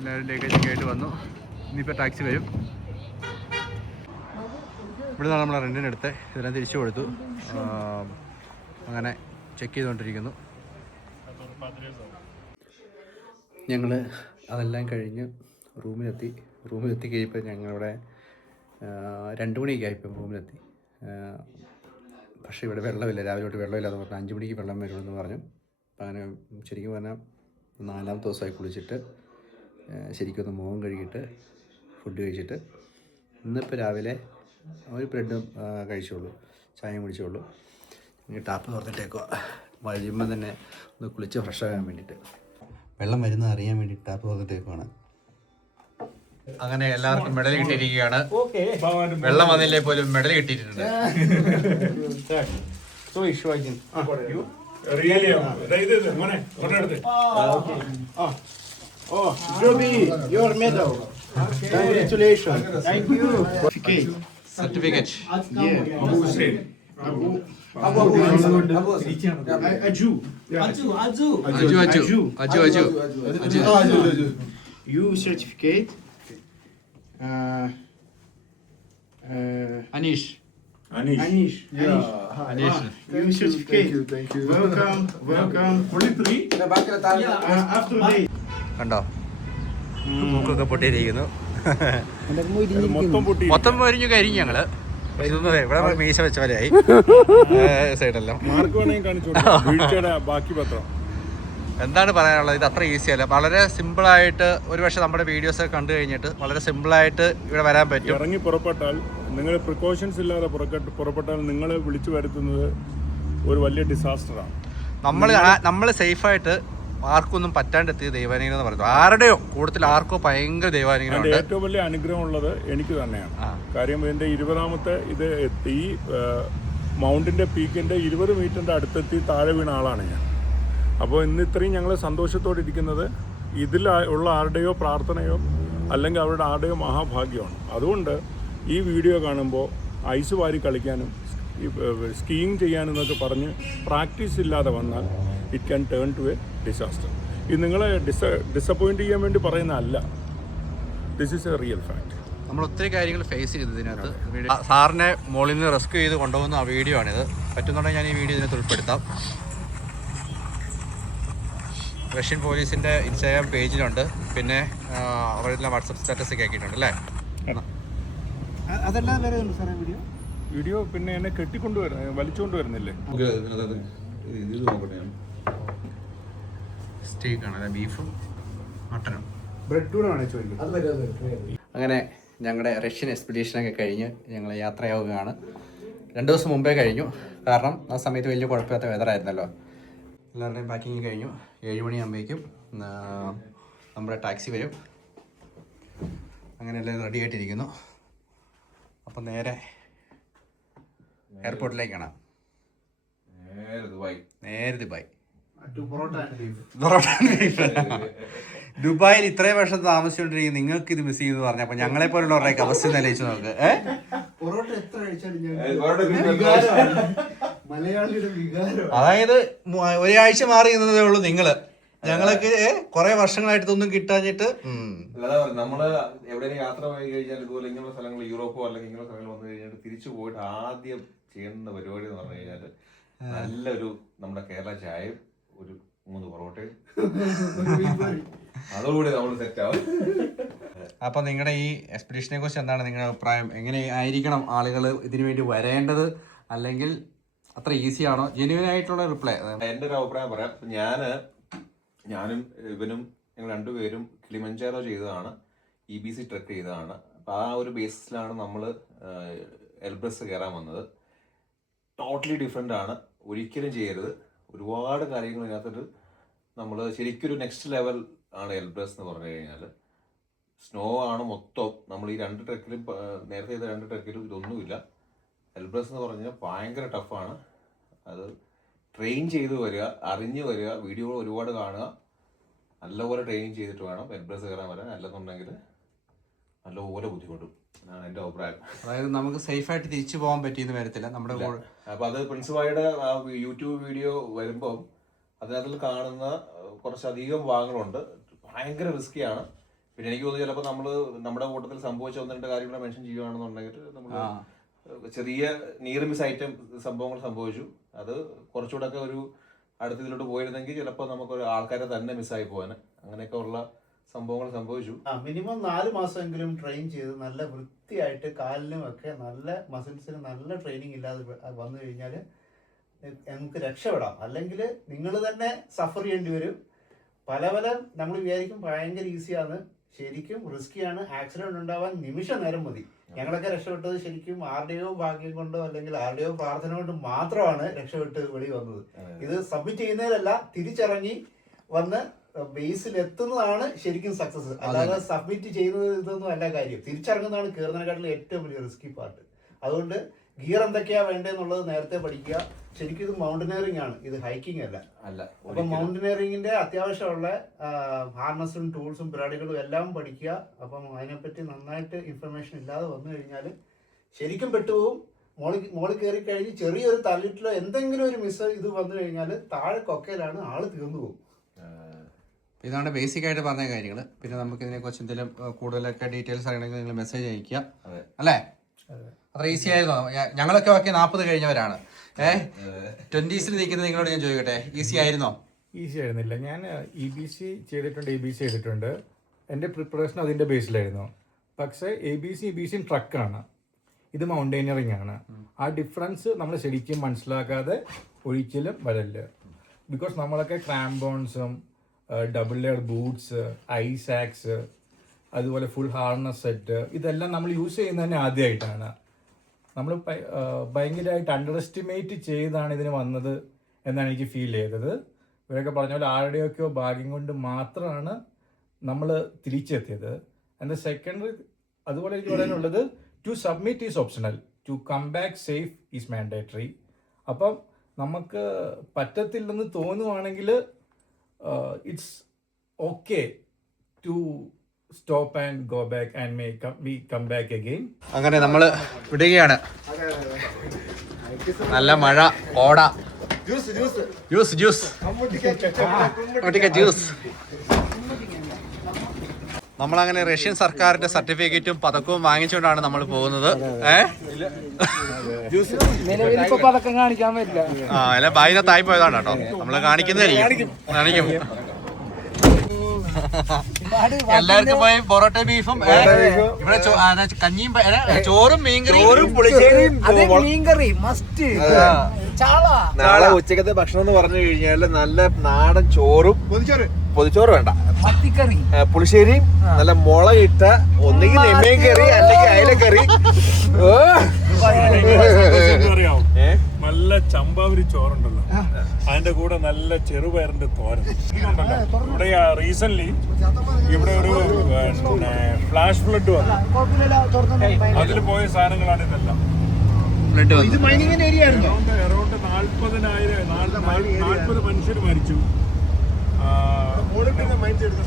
എല്ലാവരും ലഗേജൊക്കെ ആയിട്ട് വന്നു. ഇനിയിപ്പോൾ ടാക്സി വരും. ഇവിടെ നിന്നാണ് നമ്മൾ റെൻറ്റിനെടുത്ത് ഇതെല്ലാം തിരിച്ചു കൊടുത്തു. അങ്ങനെ ചെക്ക് ചെയ്തുകൊണ്ടിരിക്കുന്നു. ഞങ്ങൾ അതെല്ലാം കഴിഞ്ഞ് റൂമിലെത്തി കഴിയുമ്പോൾ ഞങ്ങളിവിടെ 2 മണിയൊക്കെ ആയിപ്പം റൂമിലെത്തി. പക്ഷേ ഇവിടെ വെള്ളമില്ല. രാവിലെ തൊട്ട് വെള്ളമില്ലാന്ന് പറഞ്ഞു. 5 മണിക്ക് വെള്ളം വരുമെന്ന് പറഞ്ഞു. അപ്പം അങ്ങനെ ശരിക്കും പറഞ്ഞാൽ 4-ാമത്തെ ദിവസമായി കുളിച്ചിട്ട് ശരിക്കും ഒന്ന് മുഖം കഴുകിയിട്ട് ഫുഡ് കഴിച്ചിട്ട് ഇന്നിപ്പോൾ രാവിലെ ഒരു ബ്രെഡും കഴിച്ചുള്ളൂ, ചായയും കുടിച്ചുള്ളൂ. ഇനി ടാപ്പ് തുറന്നിട്ടേക്കുക. വഴിയുമ്പം തന്നെ ഒന്ന് കുളിച്ച് ഫ്രഷാകാൻ വേണ്ടിയിട്ട്, വെള്ളം വരുന്നത് അറിയാൻ വേണ്ടി ടാപ്പ് തുറന്നിട്ടേക്കുവാണ്. അങ്ങനെ എല്ലാവർക്കും മെഡൽ കിട്ടിയിരിക്കുകയാണ്. വെള്ളം വന്നില്ലേ പോലും മെഡൽ കിട്ടിയിട്ടുണ്ട്. Oh, Joby, your medal. Congratulations. Thank you. Certificate. Yeah. Abu Hussein. Aju. You certificate. Anish. Anish. Thank you. Welcome. Only 3? After day. കണ്ടോ മൂക്കൊക്കെ പൊട്ടിയിരിക്കുന്നു. മൊത്തം പൊട്ടി. മൊത്തം പൊരിഞ്ഞു കരിഞ്ഞു ഞങ്ങള്. ഇതൊന്നും ഇവിടെ മീശ വെച്ച പോലെയായി സൈഡെല്ലാം. മാർക്ക് വേണമെങ്കിൽ കാണിച്ചോളൂ. വീഴ്ചയുടെ ബാക്കി പത്രം. എന്താണ് പറയാനുള്ളത്? ഇത് അത്ര ഈസി അല്ല. വളരെ സിമ്പിളായിട്ട് ഒരുപക്ഷെ നമ്മുടെ വീഡിയോസ് കണ്ടു കഴിഞ്ഞിട്ട് വളരെ സിമ്പിളായിട്ട് ഇവിടെ വരാൻ പറ്റും. ഇറങ്ങി പുറപ്പെട്ടാൽ നിങ്ങൾ പ്രിക്കോഷൻസ് ഇല്ലാതെ പുറപ്പെട്ടാൽ നിങ്ങളെ വിളിച്ചു വരുത്തുന്നത് ഒരു വലിയ ഡിസാസ്റ്ററാണ്. നമ്മൾ സേഫായിട്ട് ആർക്കൊന്നും പറ്റാണ്ടെത്തിയ ദൈവാനുഗ്രഹം എന്ന് പറയുന്നത് ആരുടെയോ കൂടുതൽ ആർക്കോ ഭയങ്കര ദൈവാനുഗ്രഹം. ഏറ്റവും വലിയ അനുഗ്രഹം ഉള്ളത് എനിക്ക് തന്നെയാണ്. കാര്യം ഇതിന്റെ 20ാമത്തെ ഇത് എത്തി മൗണ്ടിന്റെ പീക്കിന്റെ 20 മീറ്ററിന്റെ അടുത്തെത്തി താഴെ വീണ ആളാണ് ഞാൻ. അപ്പോൾ ഇന്ന് ഇത്രയും ഞങ്ങൾ സന്തോഷത്തോടെ ഇരിക്കുന്നത് ഇതിൽ ഉള്ള ആരുടെയോ പ്രാർത്ഥനയോ അല്ലെങ്കിൽ അവരുടെ ആരുടെയോ മഹാഭാഗ്യമാണ്. അതുകൊണ്ട് ഈ വീഡിയോ കാണുമ്പോൾ ഐസ് വാരി കളിക്കാനും സ്കീയിങ് ചെയ്യാനും എന്നൊക്കെ പറഞ്ഞ് പ്രാക്ടീസ് ഇല്ലാതെ വന്നാൽ it can turn to a disaster. ഇത് നിങ്ങളെ ഡിസപ്പോയിൻറ്റ് ചെയ്യാൻ വേണ്ടി പറയുന്നതല്ല. This is a real fact. നമ്മൾ ഒത്തിരി കാര്യങ്ങൾ ഫേസ് ചെയ്തതിനകത്ത് സാറിനെ മോളിൽ നിന്ന് റെസ്ക്യൂ ചെയ്ത് കൊണ്ടുപോകുന്ന ആ വീഡിയോ ആണിത്. പറ്റുന്നുണ്ടെങ്കിൽ ഞാൻ ഈ വീഡിയോ ഇതിനകത്ത് ഉൾപ്പെടുത്താം. റഷ്യൻ പോലീസിൻ്റെ ഇൻസ്റ്റാഗ്രാം പേജിലുണ്ട്. പിന്നെ അവരെല്ലാം വാട്സപ്പ് സ്റ്റാറ്റസ് ഒക്കെ ആക്കിയിട്ടുണ്ട് അല്ലേ? അതെല്ലാം വേറെ ഉണ്ട് സാറേ വീഡിയോ പിന്നെ എന്നെ വലിച്ചുകൊണ്ട് വരുന്നില്ലേ? സ്റ്റേക്കാണ് അല്ലെ? ബീഫും മട്ടനും. ബ്രെഡ് ടൂർ ആണ് ചോദിക്കുന്നത്. അങ്ങനെ ഞങ്ങളുടെ റഷ്യൻ എക്സ്പെഡീഷനൊക്കെ കഴിഞ്ഞ് ഞങ്ങൾ യാത്രയാവുകയാണ്. 2 ദിവസം മുമ്പേ കഴിഞ്ഞു. കാരണം ആ സമയത്ത് വലിയ കുഴപ്പമില്ലാത്ത വെതറായിരുന്നല്ലോ. എല്ലാവരുടെയും പാക്കിങ് കഴിഞ്ഞു. 7 മണിയാകുമ്പോഴേക്കും നമ്മുടെ ടാക്സി വരും. അങ്ങനെ എല്ലാം റെഡി ആയിട്ടിരിക്കുന്നു. അപ്പം നേരെ എയർപോർട്ടിലേക്കാണ്. നേരെ ദുബായ്. ദുബായിൽ ഇത്രയും വർഷം താമസിച്ചുകൊണ്ടിരിക്കും. നിങ്ങൾക്ക് ഇത് മിസ് ചെയ്യുന്നു പറഞ്ഞു. അപ്പൊ ഞങ്ങളെ പോലുള്ളവരുടെയൊക്കെ അവസ്ഥ നിലയിച്ചു നോക്ക്. അതായത് ഒരാഴ്ച മാറി നിന്നതേ ഉള്ളൂ നിങ്ങള്. ഞങ്ങൾക്ക് കുറെ വർഷങ്ങളായിട്ട് ഇതൊന്നും കിട്ടാഞ്ഞിട്ട് നമ്മള് എവിടെയും യാത്ര പോയി കഴിഞ്ഞാൽ ഇതുപോലെ ഇങ്ങനെയുള്ള സ്ഥലങ്ങൾ യൂറോപ്പോ അല്ലെങ്കിൽ ഇങ്ങനെയുള്ള സ്ഥലങ്ങൾ വന്നു കഴിഞ്ഞാൽ തിരിച്ചു പോയിട്ട് ആദ്യം ചെയ്യുന്ന പരിപാടി എന്ന് പറഞ്ഞു കഴിഞ്ഞാല് നല്ലൊരു നമ്മുടെ കേരള ചായയും ഒരു 3 പൊറോട്ടയും അതോടുകൂടി നമ്മൾ സെറ്റ് ആവും. അപ്പൊ നിങ്ങളുടെ ഈ എക്സ്പെഡീഷനെ കുറിച്ച് എന്താണ് നിങ്ങളുടെ അഭിപ്രായം? എങ്ങനെ ആയിരിക്കണം ആളുകൾ ഇതിനു വേണ്ടി വരേണ്ടത്? അല്ലെങ്കിൽ അത്ര ഈസി ആണോ? ജെന്യുവൻ ആയിട്ടുള്ള റിപ്ലൈ. എൻ്റെ ഒരു അഭിപ്രായം പറയാം. ഞാനും ഇവനും ഞങ്ങൾ 2 പേരും കിളിമഞ്ചാരോ ചെയ്തതാണ്, EBC ട്രെക്ക് ചെയ്തതാണ്. അപ്പം ആ ഒരു ബേസിസിലാണ് നമ്മൾ എൽബ്രസ് കയറാൻ വന്നത്. ടോട്ടലി ഡിഫറെൻ്റ് ആണ്. ഒരിക്കലും ചെയ്യരുത്. ഒരുപാട് കാര്യങ്ങൾ ഇതിനകത്തൊരു നമ്മൾ ശരിക്കൊരു നെക്സ്റ്റ് ലെവൽ ആണ് എൽബ്രസ് എന്ന് പറഞ്ഞു കഴിഞ്ഞാൽ. സ്നോ ആണ് മൊത്തം. നമ്മൾ ഈ 2 ട്രെക്കിലും നേരത്തെ ചെയ്ത 2 ട്രെക്കിലും ഇതൊന്നുമില്ല. എൽബ്രസ് എന്ന് പറഞ്ഞാൽ ഭയങ്കര ടഫാണ്. അത് ട്രെയിൻ ചെയ്ത് വരിക, അറിഞ്ഞ് വരിക, വീഡിയോകൾ ഒരുപാട് കാണുക, നല്ലപോലെ ട്രെയിനിങ് ചെയ്തിട്ട് വേണം എൽബ്രസ് കയറാൻ വരാൻ. അല്ലെന്നുണ്ടെങ്കിൽ നല്ലപോലെ ബുദ്ധിമുട്ടും എന്നാണ് എൻ്റെ അഭിപ്രായം. അതായത് നമുക്ക് സേഫായിട്ട് തിരിച്ചു പോകാൻ പറ്റിയെന്ന് വരത്തില്ല നമ്മുടെ കൂടെ. അപ്പോൾ അത് പ്രിൻസിപ്പായുടെ ആ യൂട്യൂബ് വീഡിയോ വരുമ്പം അതിനകത്തിൽ കാണുന്ന കുറച്ചധികം ഭാഗങ്ങളുണ്ട്. ഭയങ്കര റിസ്ക്കിയാണ്. പിന്നെ എനിക്ക് തോന്നുന്നു ചിലപ്പോൾ നമ്മുടെ കൂട്ടത്തിൽ സംഭവിച്ച 1-2 കാര്യങ്ങൾ മെൻഷൻ ചെയ്യുകയാണെന്നുണ്ടെങ്കിൽ നമ്മൾ ചെറിയ നിയർ മിസ് ഐറ്റം സംഭവങ്ങൾ സംഭവിച്ചു. അത് കുറച്ചുകൂടെ ഒക്കെ ഒരു അടുത്തതിലോട്ട് പോയിരുന്നെങ്കിൽ ചിലപ്പോൾ നമുക്കൊരു ആൾക്കാരെ തന്നെ മിസ്സായി പോകാൻ അങ്ങനെയൊക്കെ ഉള്ള സംഭവങ്ങൾ സംഭവിച്ചു. മിനിമം 4 മാസമെങ്കിലും ട്രെയിൻ ചെയ്ത് നല്ല വൃത്തിയായിട്ട് കാലിനും ഒക്കെ നല്ല മസിൽസിന് നല്ല ട്രെയിനിങ് ഇല്ലാതെ വന്നു കഴിഞ്ഞാൽ നമുക്ക് രക്ഷപ്പെടാം. അല്ലെങ്കിൽ നിങ്ങൾ തന്നെ സഫർ ചെയ്യേണ്ടി വരും. പല നമ്മൾ വിചാരിക്കും ഭയങ്കര ഈസിയാണ്, ശരിക്കും റിസ്കിയാണ്. ആക്സിഡന്റ് ഉണ്ടാവാൻ നിമിഷ നേരം മതി. ഞങ്ങളൊക്കെ രക്ഷപ്പെട്ടത് ശരിക്കും ആരുടെയോ ഭാഗ്യം കൊണ്ടോ അല്ലെങ്കിൽ ആരുടെയോ പ്രാർത്ഥന കൊണ്ട് മാത്രമാണ് രക്ഷപ്പെട്ട് വെളി വന്നത്. ഇത് സബ്മിറ്റ് ചെയ്യുന്നതിലല്ല, തിരിച്ചിറങ്ങി വന്ന് ബേസിൽ എത്തുന്നതാണ് ശരിക്കും സക്സസ്. അല്ലാതെ സബ്മിറ്റ് ചെയ്യുന്നത് ഇതൊന്നും അല്ല കാര്യം. തിരിച്ചിറങ്ങുന്നതാണ് കയറുന്നതിനെക്കാട്ടിലും ഏറ്റവും വലിയ റിസ്കി പാർട്ട്. അതുകൊണ്ട് ഗിയർ എന്തൊക്കെയാ വേണ്ടതെന്നുള്ളത് നേരത്തെ പഠിക്കുക. ശരിക്കും ഇത് മൗണ്ടനറിങ് ആണ്, ഇത് ഹൈക്കിംഗ് അല്ല. അപ്പൊ മൗണ്ടനറിങ്ങിന്റെ അത്യാവശ്യമുള്ള ഹാർനസും ടൂൾസും പരിപാടികളും എല്ലാം പഠിക്കുക. അപ്പം അതിനെപ്പറ്റി നന്നായിട്ട് ഇൻഫർമേഷൻ ഇല്ലാതെ വന്നു കഴിഞ്ഞാൽ ശരിക്കും പെട്ടുപോകും. മോളിൽ കയറി കഴിഞ്ഞ് ചെറിയൊരു തല്ലിട്ടിലോ എന്തെങ്കിലും ഒരു മിസ് ഇത് വന്നു കഴിഞ്ഞാൽ താഴെ കൊക്കയിലാണ് ആള് തീർന്നു പോകും. ഇതാണ് ബേസിക് ആയിട്ട് പറഞ്ഞ കാര്യങ്ങൾ. പിന്നെ നമുക്ക് ഇതിനെക്കുറിച്ച് എന്തെങ്കിലും കൂടുതലൊക്കെ ഡീറ്റെയിൽസ് അറിയണമെങ്കിൽ നിങ്ങൾ മെസ്സേജ് അയക്കുക അല്ലേ? അത്ര ഈസി ആയിരുന്നോ? ഞങ്ങളൊക്കെ 40 കഴിഞ്ഞവരാണ്. 20s നിൽക്കുന്നത് നിങ്ങളോട് ഞാൻ ചോദിക്കട്ടെ, ഈസി ആയിരുന്നോ? ഈസി ആയിരുന്നില്ല. ഞാൻ EBC ചെയ്തിട്ടുണ്ട്, ABC ചെയ്തിട്ടുണ്ട്. എൻ്റെ പ്രിപ്പറേഷൻ അതിൻ്റെ ബേസിലായിരുന്നു. പക്ഷേ EBC ട്രക്കാണ്, ഇത് മൗണ്ടൈനറിങ് ആണ്. ആ ഡിഫറൻസ് നമ്മൾ ശരിക്കും മനസ്സിലാക്കാതെ ഒരിക്കലും വരല്ല. ബിക്കോസ് നമ്മളൊക്കെ ക്രാംബോൺസും ഡബിൾ ലെയർ ബൂട്ട്സ്, ഐസാക്സ്, അതുപോലെ ഫുൾ ഹാർനസ് സെറ്റ്, ഇതെല്ലാം നമ്മൾ യൂസ് ചെയ്യുന്നത് തന്നെ ആദ്യമായിട്ടാണ്. നമ്മൾ ഭയങ്കരമായിട്ട് അണ്ടർ എസ്റ്റിമേറ്റ് ചെയ്താണ് ഇതിന് വന്നത് എന്നാണ് എനിക്ക് ഫീൽ ചെയ്തത്. ഇവരൊക്കെ പറഞ്ഞ പോലെ ആരുടെയൊക്കെയോ ഭാഗ്യം കൊണ്ട് മാത്രമാണ് നമ്മൾ തിരിച്ചെത്തിയത്. ആൻഡ് സെക്കൻഡ്, അതുപോലെ എനിക്ക് പറയാനുള്ളത്, to submit is optional, to come back safe is mandatory. അപ്പം നമുക്ക് പറ്റത്തില്ലെന്ന് തോന്നുവാണെങ്കിൽ it's okay to stop and go back and we come back again. അങ്ങനെ നമ്മൾ വിടുകയാണ്. നല്ല മഴ, ഓട, ജ്യൂസ് ജ്യൂസ്. നമ്മളങ്ങനെ റഷ്യൻ സർക്കാരിന്റെ സർട്ടിഫിക്കറ്റും പതക്കവും വാങ്ങിച്ചുകൊണ്ടാണ് നമ്മൾ പോകുന്നത്. നിലവിലിപ്പോ പതക്കം കാണിക്കാൻ പറ്റില്ല. അല്ല, ബായിനത്തായി പോയതാണ് കേട്ടോ. നമ്മള് കാണിക്കും. എല്ലാവർക്കും പോയി പൊറോട്ട ബീഫും ഇവിടെ കഞ്ഞിയും ചോറും മീൻകറി മസ്റ്റ്. നാളെ ഉച്ചക്കത്തെ ഭക്ഷണം എന്ന് പറഞ്ഞു കഴിഞ്ഞാല് നല്ല നാടൻ ചോറും പൊതിച്ചോറ് വേണ്ട, മത്തിക്കറി, പുളിശ്ശേരിയും നല്ല മുളകിട്ട ഒന്നുകിൽ നെമ്മീൻ കറി അല്ലെങ്കിൽ അയലക്കറി. അറിയാമോ, നല്ല ചമ്പാവരി ചോറുണ്ടല്ലോ, അതിന്റെ കൂടെ നല്ല ചെറുപയറിന്റെ തോരൻ ഉണ്ടല്ലോ. ഇവിടെ റീസെന്റ് ഇവിടെ ഒരു ഫ്ലാഷ് ഫ്ലഡ് വന്നു, അതിൽ പോയ സാധനങ്ങളാണ് ഇതെല്ലാം. അറൗണ്ട് 40 മനുഷ്യർ മരിച്ചു.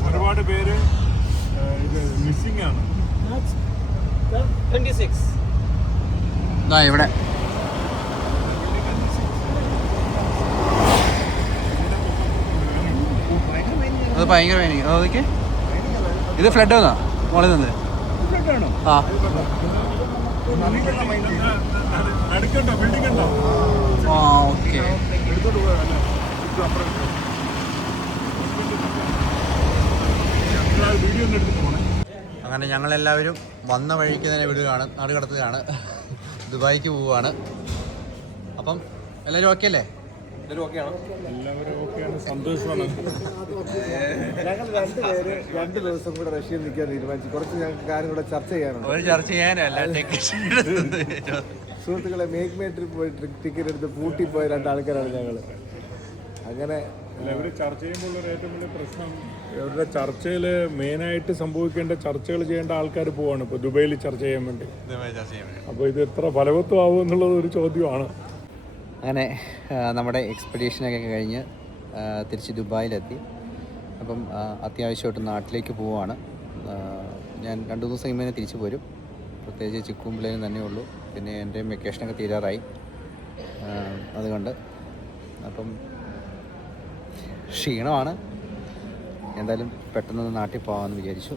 ഒരുപാട് പേര് ഇത് മിസ്സിംഗ് ആണ്. ഇവിടെ അത് ഭയങ്കര വേദന. അതൊക്കെ ഇത് ഫ്ലഡ് വന്നാ മോളിൽ നിന്ന്. ആ, ഓക്കെ. അങ്ങനെ ഞങ്ങളെല്ലാവരും വന്ന വഴിക്ക് തന്നെ വിടുകയാണ്, നാട് കടത്തുകയാണ്, ദുബായിക്ക് പോവുകയാണ്. അപ്പം എല്ലാവരും ഓക്കെ അല്ലേ? എല്ലാവരും ഓക്കെയാണ്, സന്തോഷമാണ്. ഞങ്ങൾ 2 ദിവസം കൂടെ റഷ്യയിൽ നിൽക്കാൻ തീരുമാനിച്ചു. കുറച്ച് ഞങ്ങൾക്ക് കാര്യം കൂടെ ചർച്ച ചെയ്യാനുണ്ട്. ഒരു ചർച്ച ചെയ്യാനല്ല, സുഹൃത്തുക്കളെ, മേക്ക് മൈ ട്രിപ്പ് പോയി ടിക്കറ്റ് എടുത്ത് പൂട്ടിപ്പോയ 2 ആൾക്കാരാണ് ഞങ്ങൾ. അങ്ങനെ ഇവര് ചർച്ച ചെയ്യുമ്പോൾ ഒരു ഏറ്റവും വലിയ പ്രശ്നം, ഇവരുടെ ചർച്ചയിൽ മെയിനായിട്ട് സംഭവിക്കേണ്ട ചർച്ചകൾ ചെയ്യേണ്ട ആൾക്കാർ പോവാണ് ഇപ്പോൾ ദുബൈയിൽ ചർച്ച ചെയ്യാൻ വേണ്ടി. അപ്പോൾ ഇത് എത്ര ഫലവത്വമാവും എന്നുള്ളത് ഒരു ചോദ്യമാണ്. അങ്ങനെ നമ്മുടെ എക്സ്പെഡീഷനൊക്കെ കഴിഞ്ഞ് തിരിച്ച് ദുബായിലെത്തി. അപ്പം അത്യാവശ്യമായിട്ട് നാട്ടിലേക്ക് പോവുകയാണ്. ഞാൻ 2 ദിവസം കഴിയുമ്പോൾ തിരിച്ചു പോരും. പ്രത്യേകിച്ച് ചിക്കും പിള്ളേരും തന്നെ ഉള്ളൂ. പിന്നെ എൻ്റെ വെക്കേഷനൊക്കെ തീരാറായി, അതുകൊണ്ട് അപ്പം ക്ഷീണമാണ്. എന്തായാലും പെട്ടെന്ന് നാട്ടിൽ പോകാമെന്ന് വിചാരിച്ചു.